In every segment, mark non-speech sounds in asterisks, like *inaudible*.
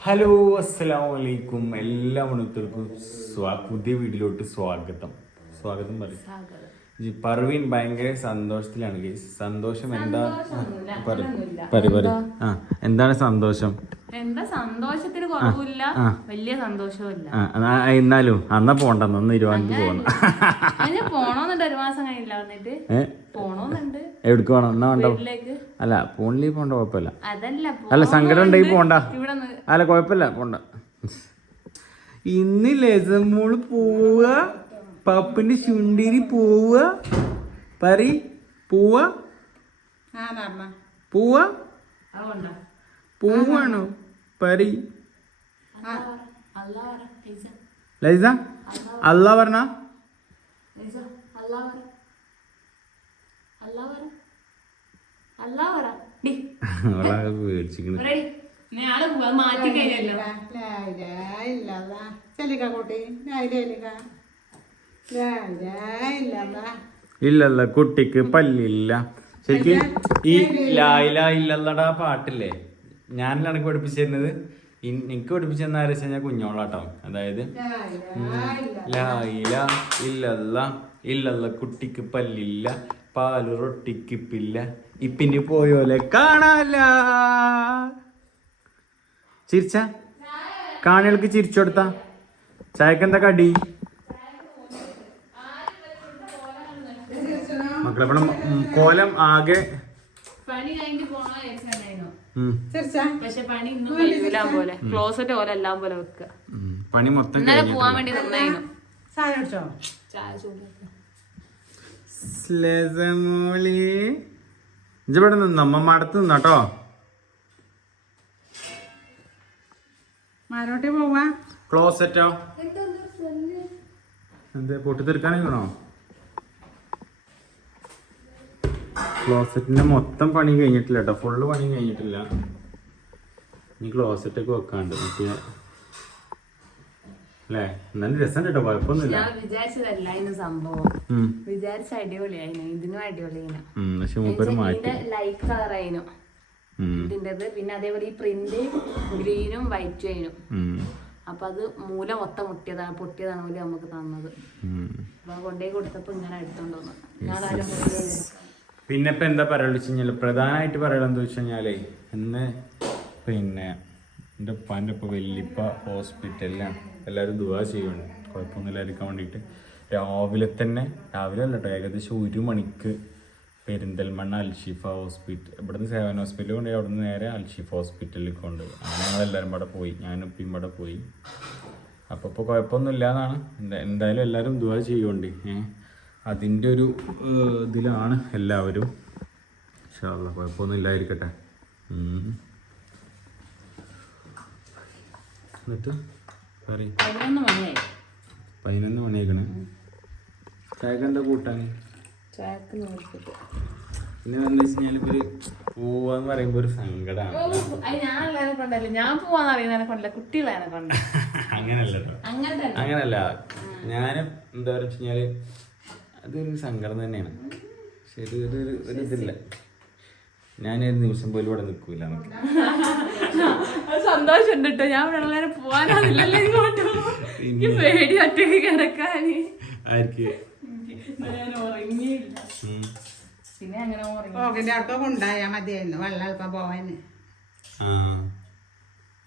Hello അസ്സലാമു അലൈക്കും എല്ലാ മണിത്തർക്കും പുതിയ വീട്ടിലോട്ട് സ്വാഗതം. സ്വാഗതം പറയും. ജി പർവീൻ ഭയങ്കര സന്തോഷത്തിലാണ് ഗൈസ്. സന്തോഷം എന്താ? പറ ആ എന്താണ് സന്തോഷം? എന്താ സന്തോഷത്തിന് കുറവില്ല വലിയ എന്നാലും അന്നാ പോണ്ടെന്ന് ഒന്ന് ഇരുപത്തി പോകണം അതിന് പോണോന്നുണ്ട് ഒരു മാസം കഴിഞ്ഞില്ല വന്നിട്ട്. പോണോന്നുണ്ട്. എവിടേക്ക് പോണം? എന്നാ വേണ്ട? അല്ല പോണിലേ പോണ്ട കുഴപ്പമില്ല. അതല്ല അല്ല സങ്കടം ഉണ്ടെങ്കിൽ പോണ്ട. അല്ല കുഴപ്പമില്ല പോണ്ട. ഇന്ന് ലസമോൾ പോവുക പപ്പിന്റെ ചുണ്ടിരി പോവുക പറി പൂവ. പൂവ? പൂവാണോ പോവാണോ? പറി. ലൈസ. അല്ല പറഞ്ഞ. പോവാ. മാറ്റി കഴിഞ്ഞല്ലോ. ഇല്ലല്ല കുട്ടിക്ക് പല്ലില്ല. ശരിക്കും ഈ ലായില ഇല്ലല്ലടാ പാട്ടില്ലേ? ഞാനല്ല എനിക്ക് പഠിപ്പിച്ചു തരുന്നത് ഇൻ- എനിക്ക് പഠിപ്പിച്ചു തന്ന ഞാൻ കുഞ്ഞോളാട്ടോ. അതായത് ലായില ഇല്ലല്ല. ഇല്ലല്ല കുട്ടിക്ക് പല്ലില്ല പാൽ റൊട്ടിക്ക് പില്ല ഇപ്പിന് പോയോലെ കാണാല ചിരിച്ച? കാണികൾക്ക് ചിരിച്ചു കൊടുത്ത ചായക്കെന്താ കടി? മക്കളെ. ഇവിടെ കോലം ആകെ പണി കഴിഞ്ഞിട്ട് പോണോ വിചാരിച്ചിട്ടുണ്ടായിരുന്നു. ഉം, പക്ഷെ പണി ഇന്നും പോലെ. ക്ലോസറ്റ് പോലെ എല്ലാം പോലെ വെക്കുക പണി മൊത്തം ഇന്നലെ കഴിഞ്ഞിട്ടുണ്ട്. പോവാൻ വേണ്ടി നിന്നായിരുന്നു. ചായ ഇവിടെ നിന്ന് മടത്ത് നിന്നാട്ടോ മാരോട്ടെ പോവാ? ക്ലോസറ്റോ എന്താ പൊട്ടിത്തെടുക്കാനാണോ ക്ലോസറ്റിന്റെ മൊത്തം പണി കഴിഞ്ഞിട്ടില്ല കേട്ടോ ഫുള്ള് പണി കഴിഞ്ഞിട്ടില്ല. ഇനി ക്ലോസറ്റ് ഒക്കെ വെക്കാണ്ട്. മറ്റേ അല്ലേ? എന്നാലും രസം കേട്ടോ കുഴപ്പമൊന്നുമില്ല. വിചാരിച്ചതല്ല അതിന് സംഭവം. വിചാരിച്ച ഇതിനും പക്ഷെ മൂപ്പര് മാറ്റി. ലൈറ്റ് കളർ ഇതിന്റെത് പിന്നെ അതേപോലെ ഈ പ്രിന്റ് ഗ്രീനും വൈറ്റും അപ്പൊ അത് മൂല മൊത്തം മുട്ടിയതാണ് പൊട്ടിയതാണ് നമുക്ക് തന്നത്. ഉം. അപ്പൊ കൊണ്ടേ കൊടുത്തപ്പോ ഇങ്ങനെ എടുത്തോണ്ട് വന്നു. ഞാൻ ആരും. പിന്നെ ഇപ്പൊ എന്താ പറയുക വെച്ച് കഴിഞ്ഞാൽ പ്രധാനമായിട്ട് പറയുക എന്താ വെച്ച് കഴിഞ്ഞാൽ ഇന്ന് പിന്നെ എന്റെ ഉപ്പാന്റെ ഇപ്പോൾ വല്യപ്പ ഹോസ്പിറ്റലിലാണ് എല്ലാവരും ദുവാ ചെയ്യുന്നുണ്ട്. കുഴപ്പമൊന്നുമില്ലായിരിക്കാൻ വേണ്ടിയിട്ട്. രാവിലെ തന്നെ രാവിലെ അല്ല കേട്ടോ ഏകദേശം ഒരു മണിക്ക് പെരിന്തൽമണ്ണ അൽഷിഫ ഹോസ്പിറ്റൽ ഇവിടുന്ന് സേവൻ ഹോസ്പിറ്റലിൽ കൊണ്ട് അവിടുന്ന് നേരെ അൽഷിഫ ഹോസ്പിറ്റലിൽ കൊണ്ട് അങ്ങനെ ഞങ്ങളെല്ലാവരും ഇവിടെ പോയി. ഞാനും ഉപ്പയും ഇവിടെ പോയി. അപ്പോൾ ഇപ്പോൾ കുഴപ്പമൊന്നുമില്ല എന്നാണ് എന്തായാലും എല്ലാവരും ദുവാ ചെയ്യുന്നുണ്ട്. ഏഹ്? അതിന്റെ ഒരു ഇതിലാണ് എല്ലാവരും. ഷാള കുഴപ്പമൊന്നും ഇല്ലായിരിക്കട്ടെ. എന്നിട്ട് പറയും. പതിനൊന്ന് മണിയാക്കണ് ചായക്ക് എന്താ കൂട്ടാൻ പിന്നെ പറഞ്ഞു വെച്ച് കഴിഞ്ഞാൽ ഇവർ പോവാന്ന് പറയുമ്പോൾ ഒരു സങ്കടമാണ് ഞാൻ പോവാന്ന് അറിയുന്നതിനെ കൊണ്ടല്ല. കുട്ടികളെ കൊണ്ട *laughs* അങ്ങനല്ല അങ്ങനല്ല. ഞാൻ എന്താ പറയുക വെച്ച് കഴിഞ്ഞാൽ അതൊരു സങ്കടം തന്നെയാണ്. പക്ഷെ ഒരു ഒരു- ഒരു ഇതില്ല. ഞാൻ ഒരു നിമിഷം പോലും ഇവിടെ നിൽക്കൂല സന്തോഷമുണ്ട് കേട്ടോ ഞാൻ ഇവിടെ പോവാനാവില്ലല്ലോ ഇങ്ങോട്ട്. എനിക്ക് പേടി ഒറ്റയ്ക്ക് കിടക്കാൻ. പിന്നെ അങ്ങനെ അടുത്തൊക്കെ കൊണ്ടായാ മതിയായിരുന്നു. വെള്ളം അല്പം പോവാന്. ആ.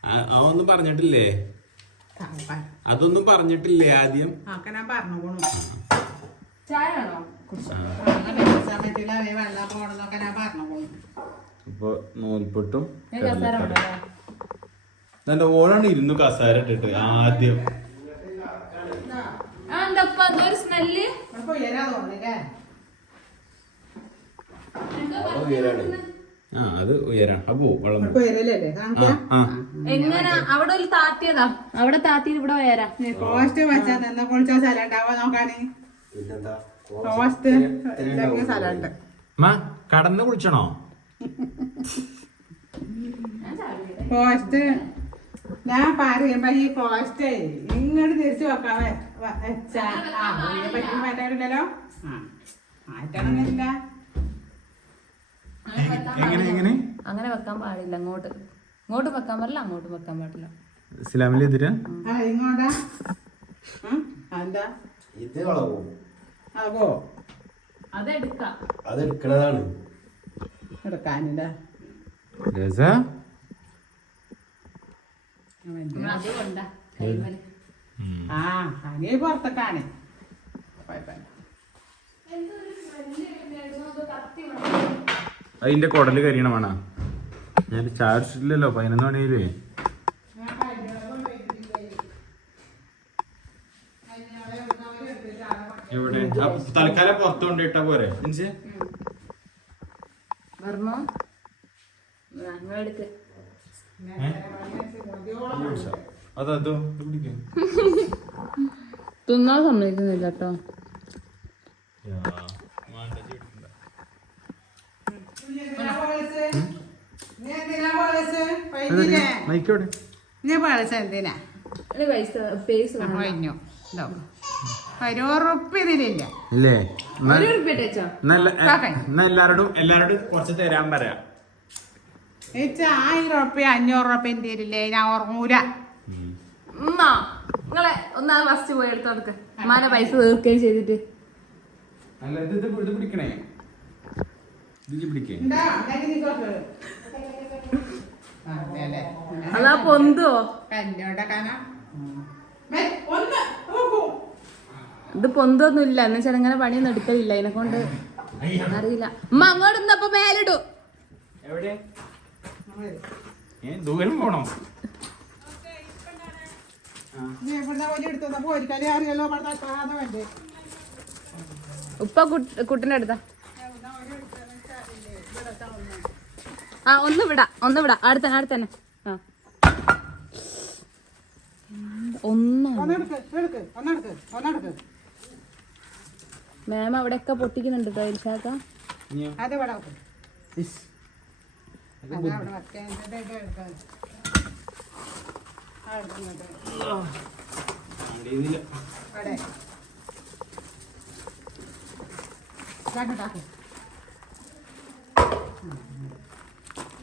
ആ- ആ ഒന്നും പറഞ്ഞിട്ടില്ലേ? അതൊന്നും പറഞ്ഞിട്ടില്ലേ ആദ്യം? ഞാൻ പറഞ്ഞുകൊണു ഇപ്പൊ നൂൽപ്പൊട്ടും എന്റെ ഓളാണ് ഇരുന്നു കസാര ഇട്ടിട്ട് ആദ്യം. ആ അത് ഉയരാണ്. അപ്പോ വെള്ളം എങ്ങനെ? അവിടെ ഒരു താത്തിയതാ. അവിടെ താത്തി ഇവിടെ ഉയരാ. കോസ്റ്റ് വെച്ചാ നിന്ന കുളിച്ച സ്ഥലം ഉണ്ടാവുക മാ കടന്ന് കുളിച്ചണോ? കോസ്റ്റ് ഞാൻ പറയുമ്പോ ഈ പോസ്റ്റ് ഇങ്ങോട്ട് തിരിച്ചു വെക്കാൻ വെച്ചാ. ആ ഇതിനെ പറ്റി മാറ്റാറില്ലല്ലോ ആ. മാറ്റണമെന്നില്ല എങ്ങനെ എങ്ങനെ? അങ്ങനെ വെക്കാൻ പാടില്ല. അങ്ങോട്ട്. ഇങ്ങോട്ട് വെക്കാൻ പാടില്ല അങ്ങോട്ട് വെക്കാൻ പാടില്ല. ഇസ്ലാമിലെതിരാ? ആ ഇങ്ങോട്ടാ. എന്താ ഇത് കളവും ആകോ അത് എടുക്കണതാണ് എടുക്കാനില്ല. രസ? ആ അനി പുറത്തേക്കാണ്. അതിന്റെ കുടൽ കരിയണ വേണ ഞാൻ ചാർജ് ഇല്ലല്ലോ പതിനൊന്ന് മണിയിലേ എവിടെ? തൽക്കാലം പുറത്ത് കൊണ്ടിട്ടാ പോരെ. അതോ തിന്നാൻ സമ്മതിക്കുന്നില്ല കേട്ടോ. നീ എന്തിനാ? പൈസ പേസ് കഴിഞ്ഞു. ഇതോ. ഇല്ലേ? എല്ലാരോടും എല്ലാരോടും കുറച്ച് തരാൻ പറയാം. ഏച്ച ആയിരം ഉറപ്പ അഞ്ഞൂറ് ഉറപ്പ എന്റെ തരില്ലേ ഞാൻ ഉറങ്ങൂല. നിങ്ങളെ ഒന്നാം ഫസ്റ്റ് പോയി എടുത്ത് കൊടുക്ക. ഉമ്മാനെ പൈസ തീർക്കുകയും ചെയ്തിട്ട്. പിടിക്കണേ. അതെ, പൊന്തോ കല്ലോടെ കാണാ വേ, ഒന്ന്. ഇത് പൊന്തൊന്നും ഇല്ല എന്ന് വെച്ചാൽ ഇങ്ങനെ പണിയൊന്നും എടുക്കലില്ല. അതിനെ കൊണ്ട് അറിയില്ല. മങ്ങോടുന്നപ്പോ അങ്ങോട്ട് ഇന്നപ്പോ മേലിടൂ. പോണോ. ഉപ്പ കുട്ട്- കുട്ടിനെ എടുത്താ. ആ ഒന്ന് വിടാ ഒന്ന് വിടാ. അടുത്തന്നെ അടുത്തന്നെ ആ. ഒന്ന് ഒന്നെടുക്ക്, എടുക്ക്, ഒന്നെടുക്ക്, ഒന്നെടുക്ക്. മാം അവിടെയൊക്കെ പൊട്ടിക്കുന്നുണ്ട് കേട്ടോ അവിടെ ഒക്കെ പൊട്ടിക്കുന്നുണ്ട്.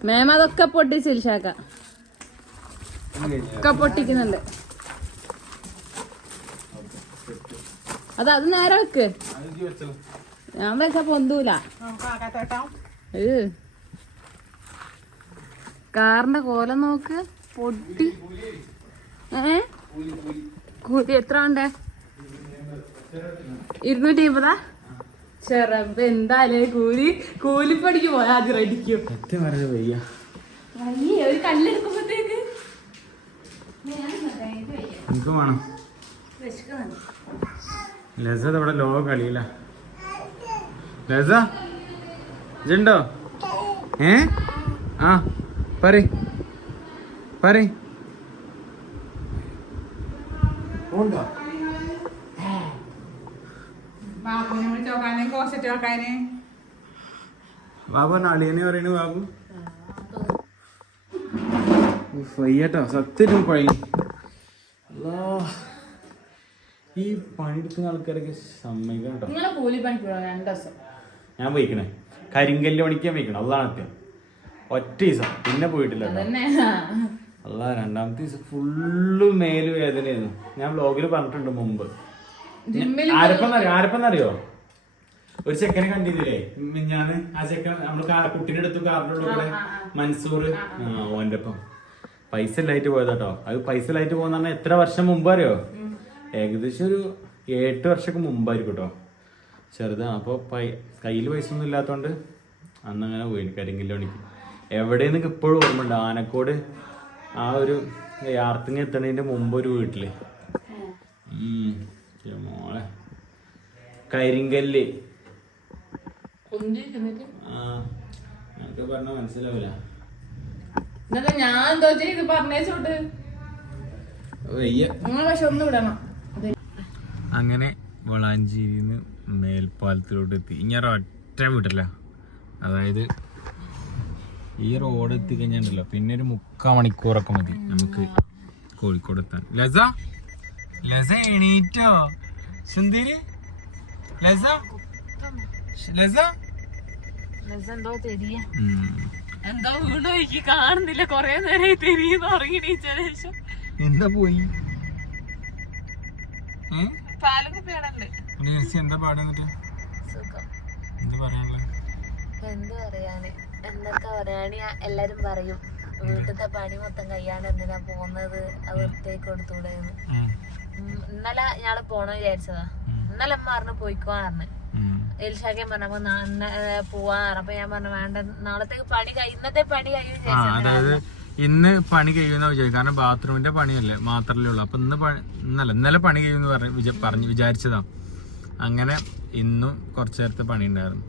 മാം അതൊക്കെ പൊട്ടിച്ച് ഇൽഷാക്ക ഒക്കെ പൊട്ടിക്കുന്നുണ്ട്. അത് അത് നേരെ വെക്ക്. ഞാൻ വെച്ചാ പൊന്തൂല. കാറിന്റെ കോല നോക്ക്. പൊട്ടി. ഏ? കൂലി എത്ര ഉണ്ടേ ഇരുന്നൂറ്റി അമ്പതാ ചെറബ് എന്തായാലും കൂലി കൂലിപ്പടിക്ക് പോയാ അത് റെഡിക്കും. വയ്യ. ഒരു കല്ലെടുക്കുമ്പോഴത്തേക്ക് എനിക്ക് വേണം. ലസ ഇവിടെ ലോക കളിയില്ല ലസ ഇതുണ്ടോ? ഏ? ആ പറ. ബാബു അളിയനെ പറയണു ബാബു. വയ്യട്ടോ സത്യം പഴി അല്ലാ. ഈ പണിയെടുക്കുന്ന ആൾക്കാരൊക്കെ സമ്മതിക്കണം കേട്ടോ നിങ്ങളെ കൂലിപ്പണിക്ക് പോകാം രണ്ട് ദിവസം. ഞാൻ പോയിക്കണേ. കരിങ്കല്ല് പണിക്കാൻ പോയിക്കണം. അതാണ് അത്യം ഒറ്റ ദിവസം. പിന്നെ പോയിട്ടില്ല കേട്ടോ. അതന്നെ. അല്ല രണ്ടാമത്തെ ദിവസം ഫുള്ള് മേൽ വേദനയായിരുന്നു. ഞാൻ ബ്ലോഗിൽ പറഞ്ഞിട്ടുണ്ട് മുമ്പ്. ജിമ്മിൽ ആരപ്പെന്നറിയോ? ആരപ്പെന്നറിയോ? ഒരു ചെക്കനെ കണ്ടില്ലേ? ഞാൻ ആ ചെക്കൻ നമ്മൾ കാ- അടുത്ത് കാറിന്റെ ഉള്ളിൽ കൂടെ. മൻസൂർ ആ ഓന്റെ ഒപ്പം പൈസ ഇല്ലായിട്ട് പോയതാട്ടോ. അത് പൈസ ഇല്ലായിട്ട് പോകുന്ന പറഞ്ഞാൽ എത്ര വർഷം മുമ്പ് അറിയോ? ഏകദേശം ഒരു എട്ട് വർഷമൊക്കെ മുമ്പായിരിക്കും കേട്ടോ ചെറുതാ അപ്പോൾ പൈ കയ്യിൽ പൈസ ഒന്നും ഇല്ലാത്തോണ്ട് അന്ന് അങ്ങനെ പോയി കരിങ്കില്ല പണിക്ക് എവിടെയെന്നൊക്കെ ഇപ്പോഴും ഓർമ്മയുണ്ട് ആനക്കോട് ആ ഒരു യാർത്തിങ് എത്തണതിന്റെ മുമ്പ് ഒരു വീട്ടിൽ. ഉം. ശ്ശെ മോളെ. കരിങ്കല്ല്. ആ ഞങ്ങൾക്ക് മനസ്സിലാവില്ല ഞാൻ എന്തോ ഇത് പറഞ്ഞേച്ചോട്ട്. വയ്യ. നിങ്ങൾ പക്ഷെ ഒന്ന് വിടണം അങ്ങനെ വളാഞ്ചേരിന്ന് മേൽപ്പാലത്തിലോട്ട് എത്തി ഇനി ഒറ്റ വിട്ടില്ല. അതായത് ഈ റോഡ് എത്തിക്കഴിഞ്ഞിട്ടുണ്ടല്ലോ പിന്നെ ഒരു മുക്കാ മണിക്കൂറൊക്കെ മതി നമുക്ക് കോഴിക്കോട് എത്താൻ ലസ? ലസ എണീറ്റോ? സുന്ദരി? ലസ? ലസ? എന്തോ വീണു എനിക്ക് കാണുന്നില്ല. കൊറേ നേരമായി തിരിയുന്നു ഉറങ്ങി ടീച്ചറെ ശേഷം. എന്താ പോയി? പാലക്കുപ്പിയാണല്ലേ എന്താ പാടുന്നിട്ട് എന്താ പറയാനുള്ളത് എന്ത് പറയാന്? എന്തൊക്കെ പറയാന്? എല്ലാരും പറയും. വീട്ടിലത്തെ പണി മൊത്തം കയ്യാണ്ട് എന്തിനാ പോകുന്നത്? അത് വൃത്തിയാക്കി കൊടുത്തൂടെ ഇന്നലെ ഞാൾ പോണ വിചാരിച്ചതാ. ഇന്നലെ അമ്മ പറഞ്ഞു പോയിക്കോ പറഞ്ഞു എൽഷാക്കാൻ പറഞ്ഞപ്പോ പോവാ അപ്പൊ ഞാൻ പറഞ്ഞു വേണ്ട നാളത്തേക്ക് പണി കഴി ഇന്നത്തെ പണി കഴിയും അതായത് ഇന്ന് പണി കഴിയുന്ന വിചാരിക്കും കാരണം ബാത്റൂമിന്റെ പണിയല്ലേ മാത്രല്ലേ ഉള്ളൂ. അപ്പൊ ഇന്ന് പണി ഇന്നല്ല ഇന്നലെ പണി കഴിയുമെന്ന് പറഞ്ഞു വിചാ- പറഞ്ഞ് വിചാരിച്ചതാ. അങ്ങനെ ഇന്നും കുറച്ചു നേരത്തെ പണി ഉണ്ടായിരുന്നു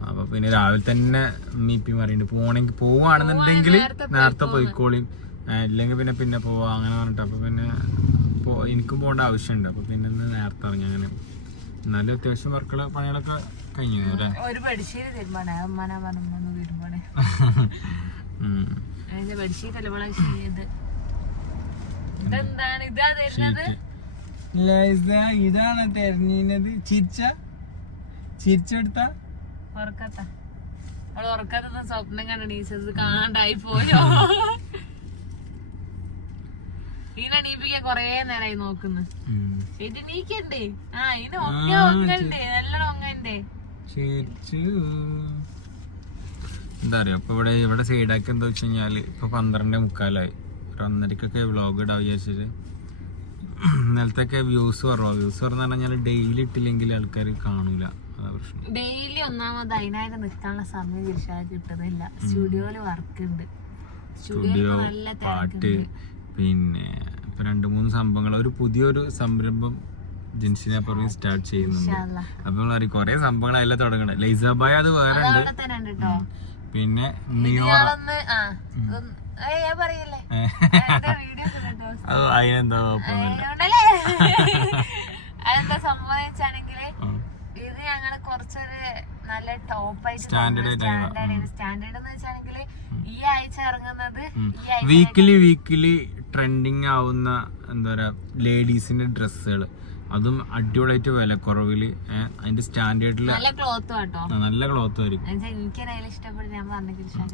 അപ്പൊ പിന്നെ രാവിലെ തന്നെ മീപ്പി പറയുന്നുണ്ട് പോണെങ്കിൽ പോവാണെന്നുണ്ടെങ്കിൽ നേരത്തെ പോയിക്കോളി. ഇല്ലെങ്കിൽ പിന്നെ പിന്നെ പോവാ അങ്ങനെ പറഞ്ഞിട്ട്. അപ്പൊ പിന്നെ എനിക്കും പോകേണ്ട ആവശ്യമുണ്ട് അപ്പൊ പിന്നെ ഇന്ന് നേരത്തെ ഇറങ്ങി അങ്ങനെ. എന്നാലും അത്യാവശ്യം വർക്കുള്ള പണികളൊക്കെ കഴിഞ്ഞു അല്ലേ? ഒരു ബെഡ്ഷീറ്റ് തീരുമാനേ *laughs* അതിന്റെ ബെഡ്ഷീറ്റ് അല്ല ചെയ്ത്? ഇതെന്താണ്? ഇതാ തരുന്നത്? ലൈസ, ഇതാണ് തെരഞ്ഞത് ചിരിച്ച? ചിരിച്ചെടുത്ത? ഉറക്കത്ത. അവൾ ഉറക്കത്ത സ്വപ്നം കണ്ട നീച്ചത് കാണാണ്ടായി പോയോ? നീന നീപ്പിക്കാൻ കൊറേ നേരായി നോക്കുന്നു. ഇത് നീക്കണ്ടേ ആ ഇത് ഒങ്ങ ഒങ്ങണ്ടേ നല്ല ഒങ്ങണ്ടേ ചിരിച്ചു. എന്താ പറയുക ഇപ്പോൾ ഇവിടെ ഇവിടെ സൈഡാക്കി എന്താ വെച്ച് കഴിഞ്ഞാൽ ഇപ്പോൾ പന്ത്രണ്ടേ മുക്കാലായി. ഒരു ഒന്നരക്കൊക്കെ വ്ളോഗ് വിചാരിച്ചത് വിചാരിച്ചിട്ട് ഇന്നലത്തൊക്കെ വ്യൂസ് കുറവാണ് വ്യൂസ് പറഞ്ഞു പറഞ്ഞാൽ ഡെയിലി ഇട്ടില്ലെങ്കിൽ ആൾക്കാർ കാണില്ല ഡെയിലി ഒന്നാമത് അതിനായിട്ട് നിൽക്കാനുള്ള സമയം തിരിച്ചാൽ കിട്ടുന്നില്ല. സ്റ്റുഡിയോയിൽ വർക്ക് ഉണ്ട്. സ്റ്റുഡിയോ പാട്ട് പിന്നെ ഇപ്പൊ രണ്ട് മൂന്ന് സംഭവങ്ങൾ. ഒരു പുതിയൊരു സംരംഭം ജിൻസിനെ പുറമെ സ്റ്റാർട്ട് ചെയ്യുന്നുണ്ട്. അപ്പൊ നമ്മൾ കൊറേ സംഭവങ്ങൾ അതിലെ തുടങ്ങണേ. ലൈസാബായ അത് വേറെ ഉണ്ട്. പിന്നെ അത് അതിനെന്താ അതെന്താ സംഭവിച്ചാണെങ്കിൽ ഇത് ഞങ്ങൾ കുറച്ചൊരു നല്ല ടോപ്പായിട്ട് ആയിട്ട് സ്റ്റാൻഡേർഡ് സ്റ്റാൻഡേർഡ് എന്ന് വെച്ചാണെങ്കിൽ ഈ ആഴ്ച ഇറങ്ങുന്നത് വീക്കിലി വീക്കിലി ട്രെൻഡിങ് ആവുന്ന എന്താ പറയാ ലേഡീസിന്റെ ഡ്രസ്സുകൾ അതും അടിപൊളിയായിട്ട് വില കുറവിൽ അതിന്റെ സ്റ്റാൻഡേർഡിൽ നല്ല ക്ലോത്ത് കേട്ടോ നല്ല ക്ലോത്ത് ആയിരിക്കും.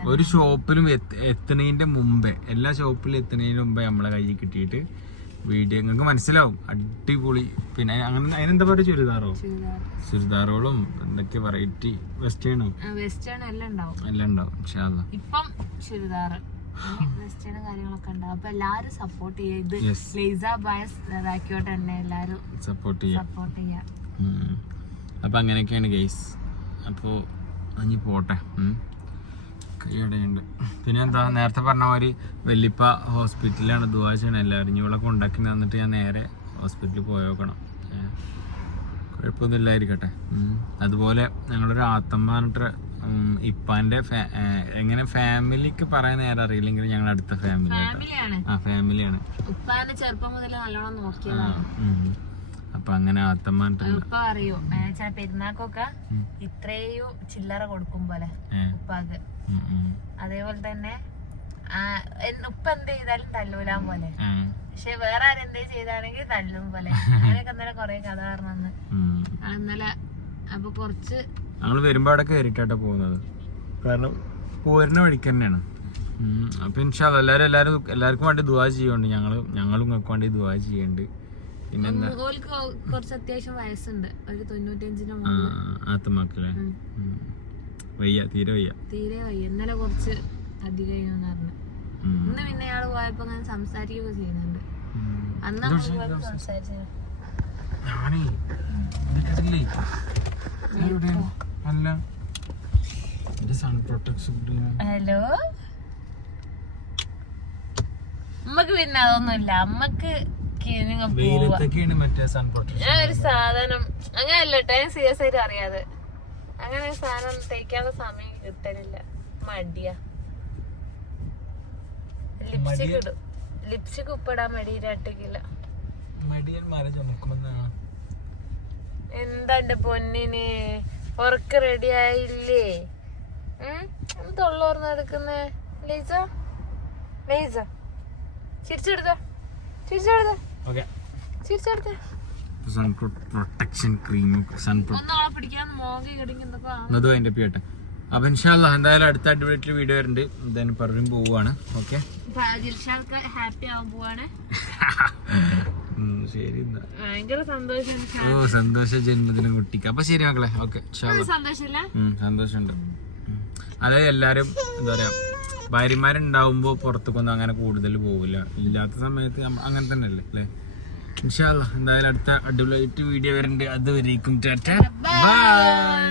ഒരു ഷോപ്പിലും എത്ത- എത്തുന്നതിന്റെ മുമ്പേ എല്ലാ ഷോപ്പിലും എത്തുന്നതിന് മുമ്പേ നമ്മളെ കയ്യിൽ കിട്ടിയിട്ട് വീഡിയോ നിങ്ങൾക്ക് മനസ്സിലാവും. അടിപൊളി. പിന്നെ അങ്ങനെ അതിനെന്താ പറയുക ചുരിദാറോ? ചുരിദാറുകളും എന്തൊക്കെ വെറൈറ്റി വെസ്റ്റേണും വെസ്റ്റേൺ എല്ലാം ഉണ്ടാവും. എല്ലാം ഉണ്ടാവും. ഇപ്പം ചുരിദാറ്. വെസ്റ്റേൺ കാര്യങ്ങളൊക്കെ ഉണ്ടാവും. അപ്പൊ എല്ലാരും സപ്പോർട്ട് ചെയ്യുക. ഇത്. ലേസ ബയസ് ഇതാക്കിയോട്ട് തന്നെ എല്ലാരും സപ്പോർട്ട് ചെയ്യുക. സപ്പോർട്ട് ചെയ്യുക. അപ്പൊ അങ്ങനെയൊക്കെയാണ് ഗൈസ് അപ്പോ അഞ്ഞി പോട്ടെ. കൈയടയുണ്ട് പിന്നെ എന്താ? നേരത്തെ പറഞ്ഞ മാതിരി വെല്ലിപ്പ ഹോസ്പിറ്റലിലാണ് ദുവാ ചെയ്യണം എല്ലാവരും. ഇനി ഇവിടെ കൊണ്ടാക്കി തന്നിട്ട് ഞാൻ നേരെ ഹോസ്പിറ്റലിൽ പോയി നോക്കണം. ഏ. കുഴപ്പമൊന്നും ഇല്ലായിരിക്കട്ടെ ഉം. അതുപോലെ ഞങ്ങളൊരു ആത്തമ്മ പറഞ്ഞിട്ട് ഇപ്പാന്റെ എങ്ങനെ ഫാമിലിക്ക് പറയാൻ നേരം അറിയില്ലെങ്കിൽ ഞങ്ങൾ അടുത്ത ഫാമിലി ആ ഫാമിലിയാണ്. ഉപ്പാന്റെ ചെറുപ്പം മുതൽ നല്ലോണം നോക്കിയതാണ് അപ്പൊ അങ്ങനെ ആത്തമ്മ പറഞ്ഞിട്ട് ഉപ്പ അറിയോ പെരുന്നാക്കൊക്കെ ഇത്രയും ചില്ലറ കൊടുക്കും പോലെ. ഉപ്പാക്ക്. അതേപോലെ തന്നെ ഉപ്പ എന്ത് ചെയ്താലും തല്ലൂലാൻ പോലെ. പക്ഷെ വേറെ ആരെന്തേ ചെയ്താണെങ്കിൽ തല്ലും പോലെ. *laughs* അങ്ങനെയൊക്കെ ഇന്നലെ കൊറേ കഥ പറഞ്ഞു. ഇന്നലെ അപ്പൊ കുറച്ച് ഞങ്ങൾ വരുമ്പോൾ അവിടെ പോകുന്നത്. കാരണം പോരുന്ന വഴിക്ക് തന്നെയാണ്. അപ്പം ഇൻഷാല്ല എല്ലാവരും എല്ലാരും എല്ലാവർക്കും വേണ്ടി ദുവാ ചെയ്യുന്നുണ്ട് ഞങ്ങൾ ഞങ്ങളും നിങ്ങൾക്ക് വേണ്ടി ദുവാ ചെയ്യുന്നുണ്ട് പിന്നെന്താ കുറച്ച് അത്യാവശ്യം വയസ്സുണ്ട്. ഒരു തൊണ്ണൂറ്റഞ്ചിന് വയ്യ തീരെ വയ്യ. തീരെ വയ്യ. ഇന്നലെ കുറച്ച് അധികം പറഞ്ഞു. ഇന്ന് പിന്നെ അയാൾ പോയപ്പോ അങ്ങനെ സംസാരിക്കുകയൊക്കെ ചെയ്യുന്നുണ്ട് അന്ന് സംസാരിച്ചു ഞാനേ ഇതിട്ടില്ലേ? ഇതെവിടെയാണ്? അല്ല. എന്റെ സൺ പ്രൊട്ടക്ട്സ് ഹലോ? അമ്മയ്ക്ക് പിന്നെ അതൊന്നുമില്ല. അമ്മയ്ക്ക് ഞാൻ ഒരു സാധനം അങ്ങനല്ല കേട്ടോ ഞാൻ സീരിയസ് ആയിട്ട് അറിയാതെ. അങ്ങനെ ഒരു സാധനം തേക്കാനുള്ള സമയം കിട്ടലില്ല. മടിയാ. ലിപ്സ്റ്റിക് ഇടും. ലിപ്സ്റ്റിക് ഉപ്പിടാൻ മടിയിലാട്ടിക്കില്ല മടിയൻ മര ചുമക്കുമെന്നാണ്? എന്താ എന്റെ പൊന്നിന്? ഉറക്ക് റെഡി ആയില്ലേ? തൊള്ളോർന്ന് എടുക്കുന്നേ ലൈസ? ലൈസ? ചിരിച്ചെടുത്ത? ചിരിച്ചെടുത്ത? ചിരിച്ചെടുത്ത? സൺ പ്രൊട്ടക്ഷൻ ക്രീം സൺ അതിന്റെ പേട്ടെ അപ്പൊ ഇൻഷാല്ല എന്തായാലും അടുത്ത അടിപൊളി വീഡിയോ വരുന്നുണ്ട്. എന്തായാലും പറഞ്ഞു പോവാണ് ഓക്കെ ഹാപ്പി ആവാൻ പോവാണ്. *laughs* ശരി ഓ സന്തോഷ ജന്മദിനം കുട്ടിക്ക്. അപ്പൊ ശരി മക്കളെ ഓക്കെ സന്തോഷമുണ്ട്. അതായത് എല്ലാരും എന്താ പറയാ ഭാര്യമാരുണ്ടാവുമ്പോ പുറത്തേക്കൊന്നും അങ്ങനെ കൂടുതൽ പോവില്ല. ഇല്ലാത്ത സമയത്ത് അങ്ങനെ തന്നെ അല്ലേ? അല്ലേ ഇൻഷാല്ല എന്തായാലും അടുത്ത അടിപൊളിയായിട്ട് വീഡിയോ വരുന്നുണ്ട് അതുവരേക്കും ബൈ